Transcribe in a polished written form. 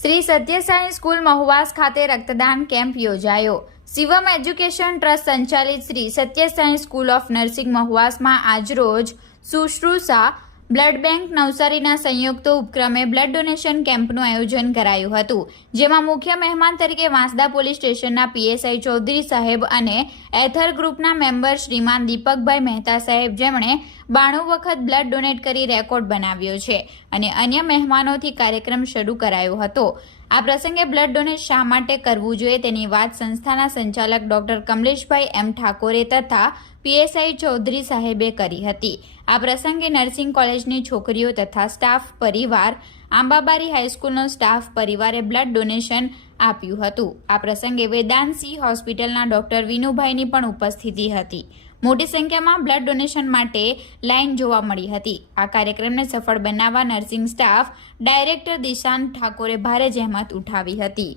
Shri Sathyasai school મહુવાસ ખાતે રક્તદાન camp યોજાયો। શિવમ એજ્યુકેશન ટ્રસ્ટ સંચાલિત Shri Sathyasai school of nursing મહુવાસમાં આજરોજ શુશ્રુષા બ્લડ બેંક નવસારીના સંયુક્ત ઉપક્રમે બ્લડ ડોનેશન કેમ્પનું આયોજન કરાયું હતું, જેમાં મુખ્ય મહેમાન તરીકે વાંસદા પોલીસ સ્ટેશનના પીએસઆઈ ચૌધરી સાહેબ અને એથર ગ્રુપના મેમ્બર શ્રીમાન દીપકભાઈ મહેતા સાહેબ, જેમણે 92 વખત બ્લડ ડોનેટ કરી રેકોર્ડ બનાવ્યો છે, અને અન્ય મહેમાનોથી કાર્યક્રમ શરૂ કરાયો હતો। આ પ્રસંગે બ્લડ ડોનેટ શા માટે કરવું જોઈએ તેની વાત સંસ્થાના સંચાલક ડોક્ટર કમલેશભાઈ એમ ઠાકોરે તથા પીએસઆઈ ચૌધરી સાહેબે કરી હતી। આ પ્રસંગે નર્સિંગ કોલેજની છોકરીઓ તથા સ્ટાફ પરિવાર, આંબાબારી હાઈસ્કૂલનો સ્ટાફ પરિવારે બ્લડ ડોનેશન આપ્યું હતું। આ પ્રસંગે વેદાંત હોસ્પિટલના ડોક્ટર વિનુભાઈની પણ ઉપસ્થિતિ હતી। મોટી સંખ્યામાં બ્લડ ડોનેશન માટે લાઈન જોવા મળી હતી। આ કાર્યક્રમને સફળ બનાવવા નર્સિંગ સ્ટાફ ડાયરેક્ટર દિશાંત ઠાકોરે ભારે જહેમત ઉઠાવી હતી।